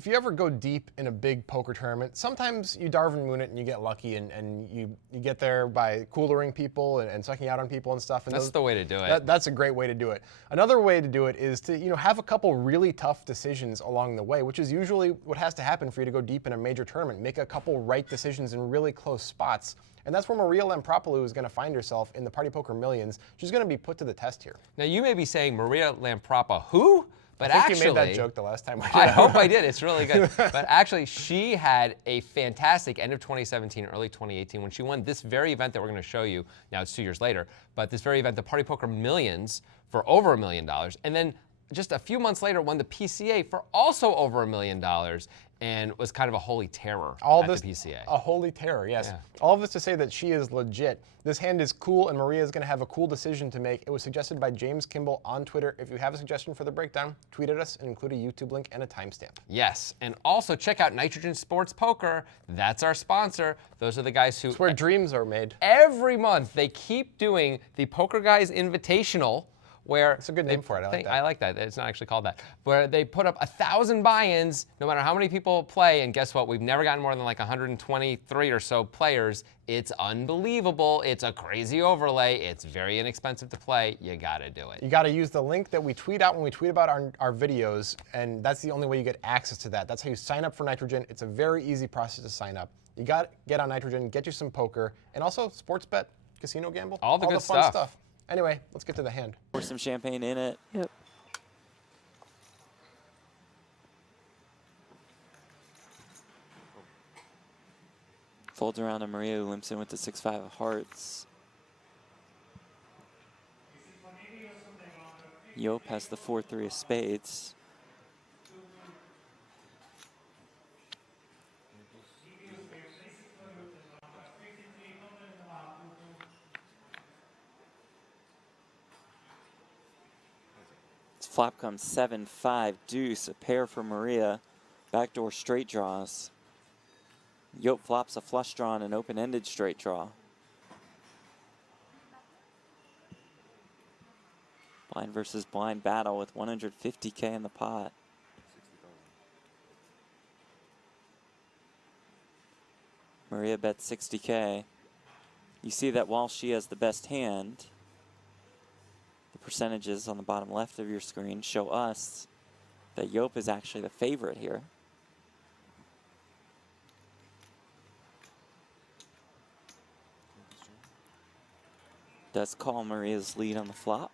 if you ever go deep in a big poker tournament, sometimes you Darwin Moon it and you get lucky and you get there by coolering people and sucking out on people and stuff. And that's the way to do it. That's a great way to do it. Another way to do it is to have a couple really tough decisions along the way, which is usually what has to happen for you to go deep in a major tournament. Make a couple right decisions in really close spots. And that's where Maria Lampropulos is going to find herself in the Party Poker Millions. She's going to be put to the test here. Now, you may be saying, Maria Lampropulos, who? But I think actually, you made that joke the last time we did. I hope I did. It's really good. But actually, she had a fantastic end of 2017, early 2018, when she won this very event that we're going to show you. Now, it's 2 years later. But this very event, the Party Poker Millions, for over $1 million. And then just a few months later, won the PCA for also over $1 million. And was kind of a holy terror at the PCA. A holy terror, yes. Yeah. All of this to say that she is legit. This hand is cool, and Maria is going to have a cool decision to make. It was suggested by James Kimball on Twitter. If you have a suggestion for the breakdown, tweet at us and include a YouTube link and a timestamp. Yes, and also check out Nitrogen Sports Poker. That's our sponsor. Those are the guys who... It's where dreams are made. Every month, they keep doing the Poker Guys Invitational, where it's a good name for it. I like that. It's not actually called that. Where they put up 1,000 buy-ins, no matter how many people play, and guess what? We've never gotten more than like 123 or so players. It's unbelievable. It's a crazy overlay. It's very inexpensive to play. You gotta do it. You gotta use the link that we tweet out when we tweet about our videos, and that's the only way you get access to that. That's how you sign up for Nitrogen. It's a very easy process to sign up. You gotta get on Nitrogen, get you some poker, and also sports bet, casino gamble, all the good fun stuff. Anyway, let's get to the hand. Pour some champagne in it. Yep. Folds around to Maria, who limps in with the 6-5 of hearts. Yope has the 4-3 of spades. Flop comes 7-5 deuce, a pair for Maria. Backdoor straight draws. Yope flops a flush draw and an open-ended straight draw. Blind versus blind battle with 150K in the pot. Maria bets 60K. You see that while she has the best hand, the percentages on the bottom left of your screen show us that Yope is actually the favorite here. Does call Maria's lead on the flop.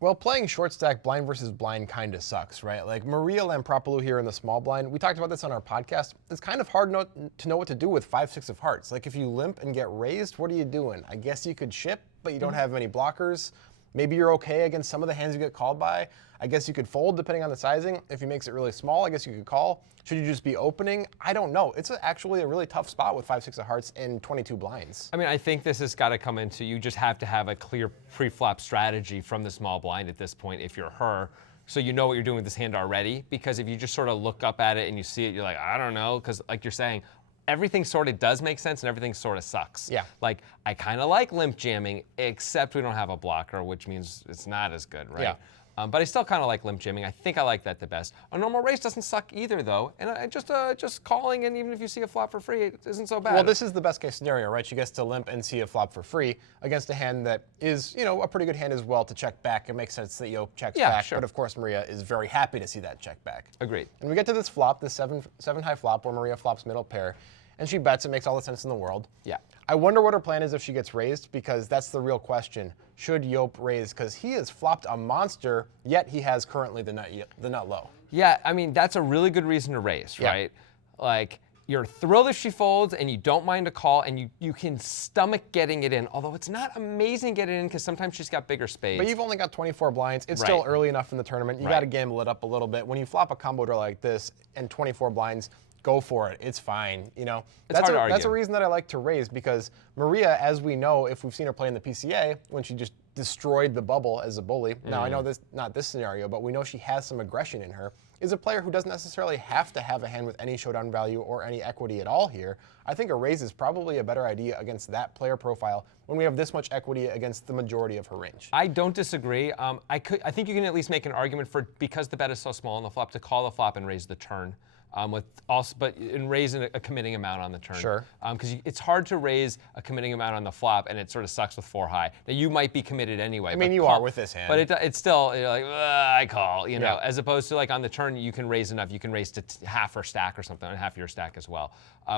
Well, playing short stack blind versus blind kind of sucks, right? Like Maria Lampropulos here in the small blind, we talked about this on our podcast. It's kind of hard to know what to do with 5-6 of hearts. Like if you limp and get raised, what are you doing? I guess you could chip, but you don't have many blockers. Maybe you're okay against some of the hands you get called by. I guess you could fold depending on the sizing. If he makes it really small, I guess you could call. Should you just be opening? I don't know. It's actually a really tough spot with 5-6 of hearts and 22 blinds. I mean, I think this has got to come into, you just have to have a clear pre-flop strategy from the small blind at this point if you're her. So you know what you're doing with this hand already. Because if you just sort of look up at it and you see it, you're like, I don't know. Because like you're saying, everything sort of does make sense and everything sort of sucks. Yeah. Like, I kind of like limp jamming, except we don't have a blocker, which means it's not as good, right? Yeah. But I still kind of like limp jamming. I think I like that the best. A normal raise doesn't suck either, though. And just calling, and even if you see a flop for free, it isn't so bad. Well, this is the best case scenario, right? She gets to limp and see a flop for free against a hand that is, a pretty good hand as well to check back. It makes sense that Yope checks back. Sure. But of course, Maria is very happy to see that check back. Agreed. And we get to this flop, this seven high flop where Maria flops middle pair. And she bets. It makes all the sense in the world. Yeah. I wonder what her plan is if she gets raised, because that's the real question. Should Yope raise? Because he has flopped a monster, yet he has currently the nut low. Yeah, I mean, that's a really good reason to raise, right? Like, you're thrilled if she folds, and you don't mind a call, and you can stomach getting it in. Although it's not amazing getting it in, because sometimes she's got bigger spades. But you've only got 24 blinds. It's still early enough in the tournament. You got to gamble it up a little bit. When you flop a combo draw like this and 24 blinds, go for it. It's fine. It's hard that's to argue. a reason that I like to raise, because Maria, as we know, if we've seen her play in the PCA, when she just destroyed the bubble as a bully. Now, I know this not this scenario, but we know she has some aggression in her, is a player who doesn't necessarily have to have a hand with any showdown value or any equity at all here. I think a raise is probably a better idea against that player profile when we have this much equity against the majority of her range. I don't disagree. I think you can at least make an argument for, because the bet is so small on the flop, to call the flop and raise the turn. But raise a committing amount on the turn. Sure. Because it's hard to raise a committing amount on the flop, and it sort of sucks with 4 high. Now you might be committed anyway. I mean, you are with this hand. But it's still, you're like, I call, you know. Yeah. As opposed to like on the turn, you can raise enough. You can raise to half or stack or something, and half your stack as well,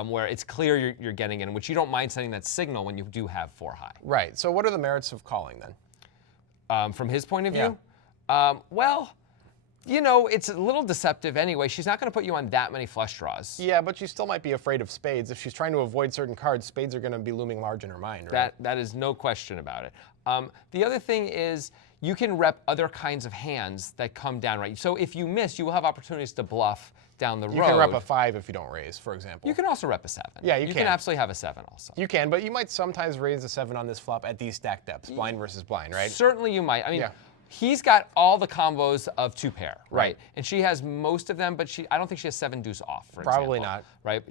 where it's clear you're getting in, which you don't mind sending that signal when you do have 4 high. Right. So what are the merits of calling then? From his point of view, Yeah. well. You know, it's a little deceptive anyway. She's not going to put you on that many flush draws. Yeah, but you still might be afraid of spades. If she's trying to avoid certain cards, spades are going to be looming large in her mind, right? That is no question about it. The other thing is you can rep other kinds of hands that come down, right? So if you miss, you will have opportunities to bluff down the road. You can rep a 5 if you don't raise, for example. You can also rep a 7. Yeah, you can. can. Absolutely have a 7 also. You can, but you might sometimes raise a 7 on this flop at these stack depths, blind versus blind, right? Certainly you might. I mean, Yeah. he's got all the combos of 2 pair, right? Right. And she has most of them, but I don't think she has 7 deuce off, for Probably example. not. Right?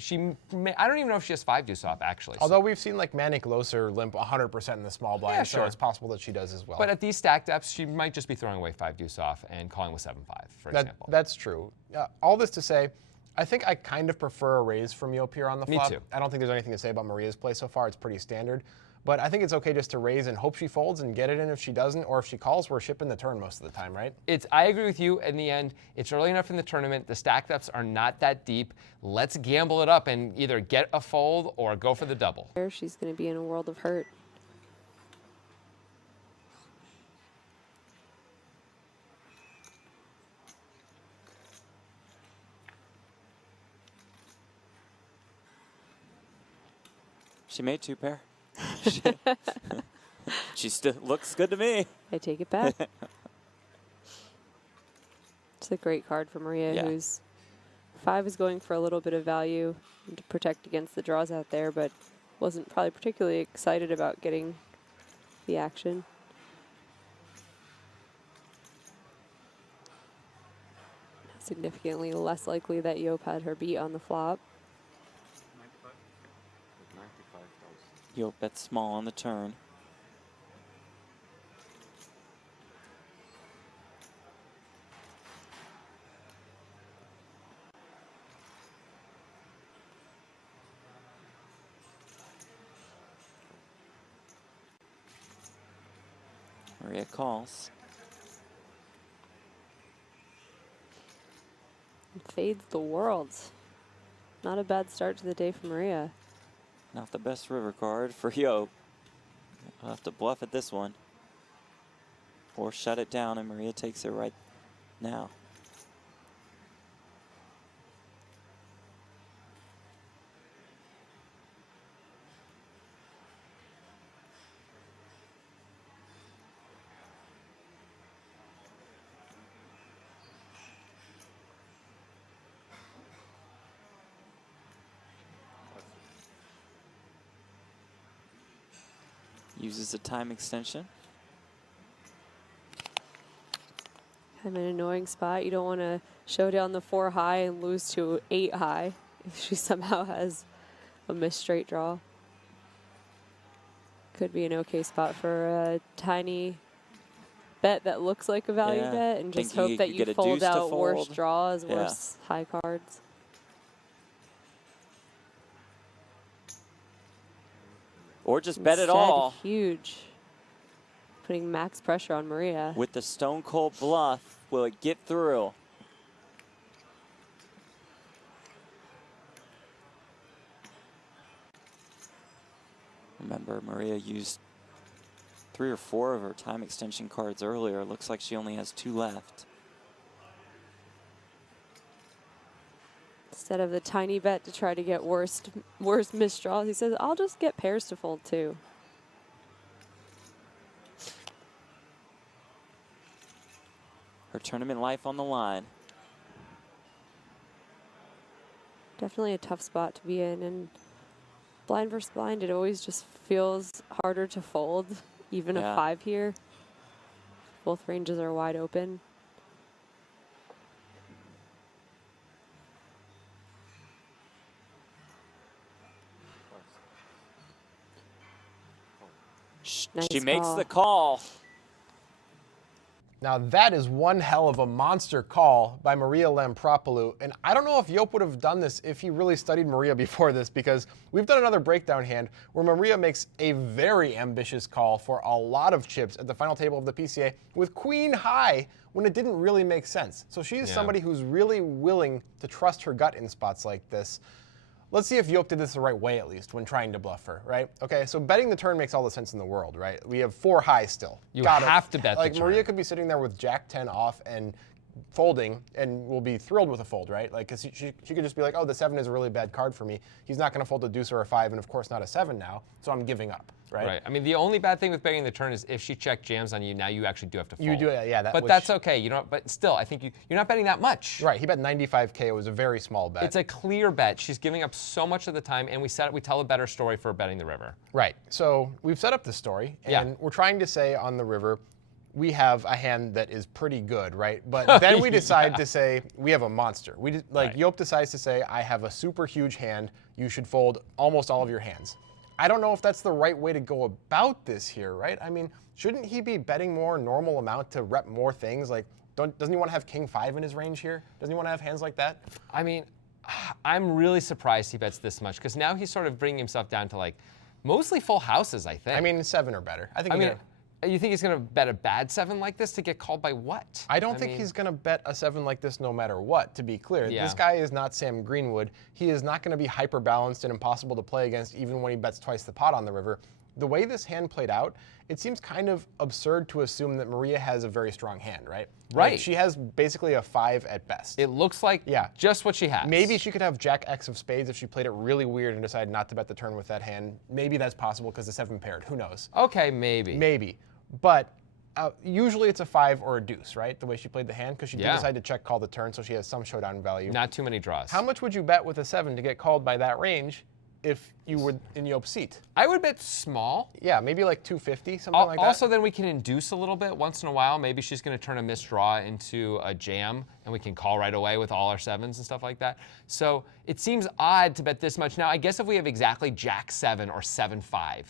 I don't even know if she has 5 deuce off, actually. Although we've seen like Manic Loser limp 100% in the small blind, Yeah, so sure. it's possible that she does as well. But at these stack depths, she might just be throwing away 5 deuce off and calling with 7-5, for example. That's true. All this to say, I think I kind of prefer a raise from Yope here on the Me flop. too. I don't think there's anything to say about Maria's play so far. It's pretty standard. But I think it's okay just to raise and hope she folds and get it in if she doesn't, or if she calls, we're shipping the turn most of the time, right? I agree with you. In the end, it's early enough in the tournament. The stack depths are not that deep. Let's gamble it up and either get a fold or go for the double. She's going to be in a world of hurt. She made 2 pair. She still looks good to me. I take it back. It's a great card for Maria, Yeah. who's 5 is going for a little bit of value to protect against the draws out there, but wasn't probably particularly excited about getting the action. Significantly less likely that Yope had her beat on the flop. Yope bet small on the turn. Maria calls. Fades the world. Not a bad start to the day for Maria. Not the best river card for Yope. I'll have to bluff at this one. Or shut it down, and Maria takes it right now. Uses a time extension. I'm in an annoying spot. You don't want to show down the 4 high and lose to 8 high if she somehow has a missed straight draw. Could be an okay spot for a tiny bet that looks like a value Yeah, bet, and just thinking hope you that could you get a fold deuce to out worse fold. draws, Yeah. worse high cards. Or just bet it Instead, all. Huge. Putting max pressure on Maria. With the stone cold bluff, will it get through? Remember, Maria used 3 or 4 of her time extension cards earlier. Looks like she only has 2 left. Instead of the tiny bet to try to get worse missed draws, he says, I'll just get pairs to fold too. Her tournament life on the line. Definitely a tough spot to be in, and blind versus blind, it always just feels harder to fold, even Yeah. a 5 here. Both ranges are wide open. Nice She makes call. the call. Now that is one hell of a monster call by Maria Lampropulos, and I don't know if Joop would have done this if he really studied Maria before this, because we've done another breakdown hand where Maria makes a very ambitious call for a lot of chips at the final table of the PCA with queen high when it didn't really make sense. So she's somebody who's really willing to trust her gut in spots like this. Let's see if Joop did this the right way, at least, when trying to bluff her, right? Okay, so betting the turn makes all the sense in the world, right? We have 4 high still. You have to bet the turn. Maria could be sitting there with Jack 10 off and folding, and will be thrilled with a fold, right? Like, because she could just be like, oh, the 7 is a really bad card for me. He's not going to fold a deuce or a 5, and of course not a 7 now, so I'm giving up, right? Right. I mean, the only bad thing with betting the turn is if she check jams on you, now you actually do have to fold. You do, yeah. But that's okay. You know, but still, I think you're not betting that much. Right. He bet 95K. It was a very small bet. It's a clear bet. She's giving up so much of the time, and we tell a better story for betting the river. Right. So we've set up the story, and we're trying to say on the river, we have a hand that is pretty good, right? But then we decide to say we have a monster. Joop decides to say, I have a super huge hand. You should fold almost all of your hands. I don't know if that's the right way to go about this here, right? I mean, shouldn't he be betting more normal amount to rep more things? Like, doesn't he want to have king 5 in his range here? Doesn't he want to have hands like that? I mean, I'm really surprised he bets this much, because now he's sort of bringing himself down to like mostly full houses, I think. I mean, 7 or better. You think he's going to bet a bad 7 like this to get called by what? I don't think he's going to bet a 7 like this no matter what, to be clear. Yeah. This guy is not Sam Greenwood. He is not going to be hyper-balanced and impossible to play against even when he bets twice the pot on the river. The way this hand played out, it seems kind of absurd to assume that Maria has a very strong hand, right? Right. Like, she has basically a 5 at best. It looks like just what she has. Maybe she could have Jack X of spades if she played it really weird and decided not to bet the turn with that hand. Maybe that's possible because the 7 paired. Who knows? Okay, maybe. Maybe. But usually it's a 5 or a deuce, right? The way she played the hand, because she did decide to check call the turn, so she has some showdown value. Not too many draws. How much would you bet with a 7 to get called by that range if you were in Joop's seat? I would bet small. Yeah, maybe like 250, something like that. Also, then we can induce a little bit once in a while. Maybe she's going to turn a missed draw into a jam, and we can call right away with all our 7s and stuff like that. So it seems odd to bet this much. Now, I guess if we have exactly Jack 7 or 7-5,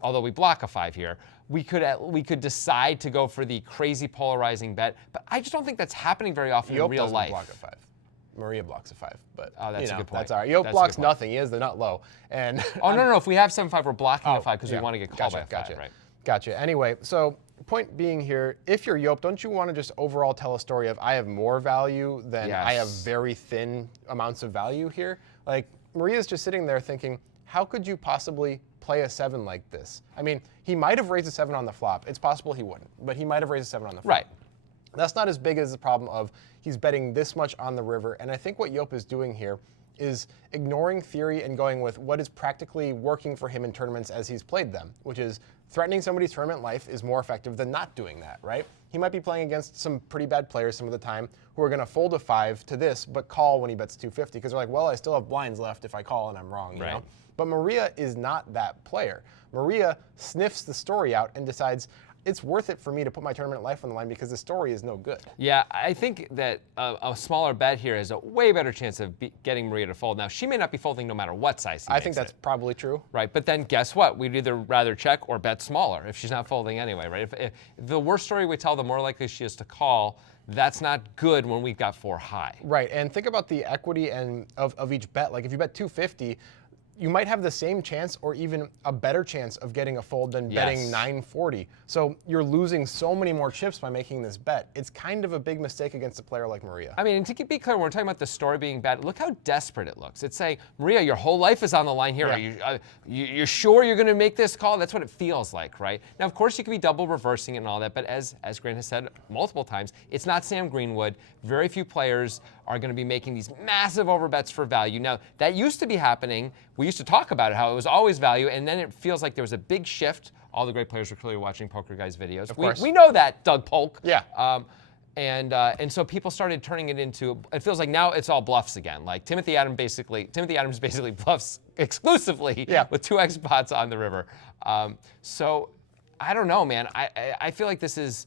although we block a 5 here, we could decide to go for the crazy polarizing bet. But I just don't think that's happening very often in real life. Joop doesn't block a 5. Maria blocks a 5, but that's a good point. That's all right. Joop blocks nothing. He has the nut low. And no. If we have 7-5, we're blocking a 5 because we want to get called by a 5. Gotcha. Right. Gotcha. Anyway, so point being here, if you're Joop, don't you want to just overall tell a story of I have more value than I have very thin amounts of value here? Like, Maria's just sitting there thinking, how could you possibly play a 7 like this? I mean, he might have raised a 7 on the flop. It's possible he wouldn't, but he might have raised a 7 on the flop. Right. That's not as big as the problem of he's betting this much on the river, and I think what Joop is doing here is ignoring theory and going with what is practically working for him in tournaments as he's played them, which is threatening somebody's tournament life is more effective than not doing that, right? He might be playing against some pretty bad players some of the time who are going to fold a 5 to this, but call when he bets 250 because they're like, well, I still have blinds left if I call and I'm wrong, you know? But Maria is not that player. Maria sniffs the story out and decides, it's worth it for me to put my tournament life on the line because the story is no good. Yeah, I think that a smaller bet here has a way better chance of getting Maria to fold. Now, she may not be folding no matter what size I think that's probably true. Right, but then guess what? We'd either rather check or bet smaller if she's not folding anyway, right? If the worse story we tell, the more likely she is to call. That's not good when we've got 4 high. Right, and think about the equity and of each bet. Like if you bet 250, you might have the same chance or even a better chance of getting a fold than betting 940. So you're losing so many more chips by making this bet. It's kind of a big mistake against a player like Maria. I mean, and to be clear, when we're talking about the story being bad, look how desperate it looks. It's saying, Maria, your whole life is on the line here. Yeah. You're sure you're going to make this call? That's what it feels like, right? Now, of course, you could be double reversing it and all that, but as Grant has said multiple times, it's not Sam Greenwood. Very few players are going to be making these massive overbets for value. Now, that used to be happening. We used to talk about it, how it was always value, and then it feels like there was a big shift. All the great players are clearly watching Poker Guys videos. Of course. We know that, Doug Polk. Yeah. And so people started turning it into, it feels like now it's all bluffs again. Like Timothy Adams basically bluffs exclusively with 2x pots on the river. So I don't know, man. I feel like this is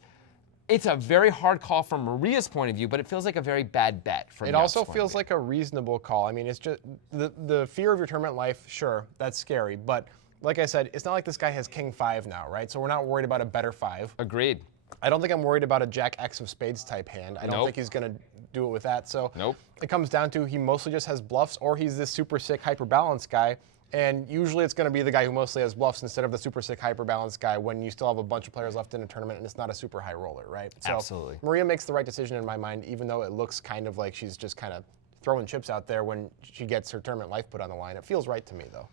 It's a very hard call from Maria's point of view, but it feels like a very bad bet from It Yop's also point of feels view. like a reasonable call. I mean, it's just the fear of your tournament life, sure, that's scary. But like I said, it's not like this guy has king 5 now, right? So we're not worried about a better 5. Agreed. I don't think I'm worried about a jack X of spades type hand. I don't Nope. think he's going to do it with that. So Nope. it comes down to he mostly just has bluffs, or he's this super sick hyper balanced guy. And usually it's going to be the guy who mostly has bluffs instead of the super sick hyper balanced guy when you still have a bunch of players left in a tournament and it's not a super high roller, right? So Absolutely. Maria makes the right decision in my mind, even though it looks kind of like she's just kind of throwing chips out there when she gets her tournament life put on the line. It feels right to me, though.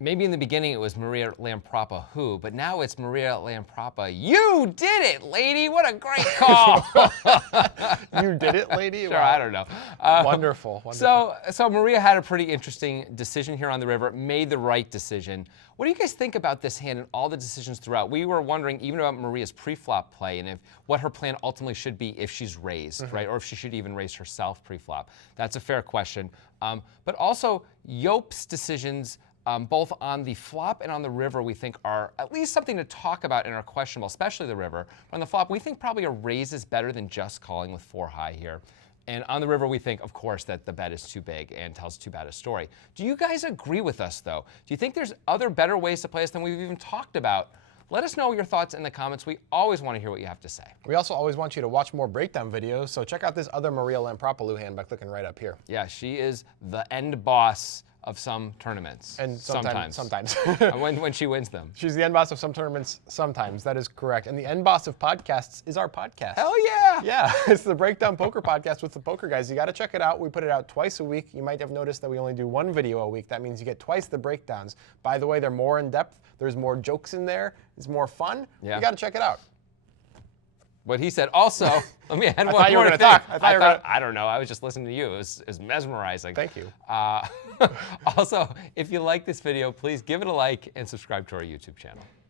Maybe in the beginning it was Maria Lampropulos who, but now it's Maria Lampropulos. You did it, lady! What a great call! You did it, lady? Sure, Wow. I don't know. Wonderful. Wonderful. So Maria had a pretty interesting decision here on the river, made the right decision. What do you guys think about this hand and all the decisions throughout? We were wondering even about Maria's pre-flop play and what her plan ultimately should be if she's raised, right? Or if she should even raise herself pre-flop. That's a fair question. But also, Yop's decisions, both on the flop and on the river, we think are at least something to talk about and are questionable, especially the river. But on the flop, we think probably a raise is better than just calling with 4 high here. And on the river, we think, of course, that the bet is too big and tells too bad a story. Do you guys agree with us, though? Do you think there's other better ways to play this than we've even talked about? Let us know your thoughts in the comments. We always want to hear what you have to say. We also always want you to watch more breakdown videos, so check out this other Maria Lampropulos hand by clicking right up here. Yeah, she is the end boss of some tournaments. And sometimes. when she wins them. She's the end boss of some tournaments sometimes. That is correct. And the end boss of podcasts is our podcast. Hell yeah! Yeah, it's the Breakdown Poker Podcast with the Poker Guys. You got to check it out. We put it out twice a week. You might have noticed that we only do 1 video a week. That means you get twice the breakdowns. By the way, they're more in depth. There's more jokes in there. It's more fun. Yeah. You got to check it out. What he said. Also, let me add one thought you were more gonna thing. talk. I don't know. I was just listening to you. It was mesmerizing. Thank you. Also, if you like this video, please give it a like and subscribe to our YouTube channel.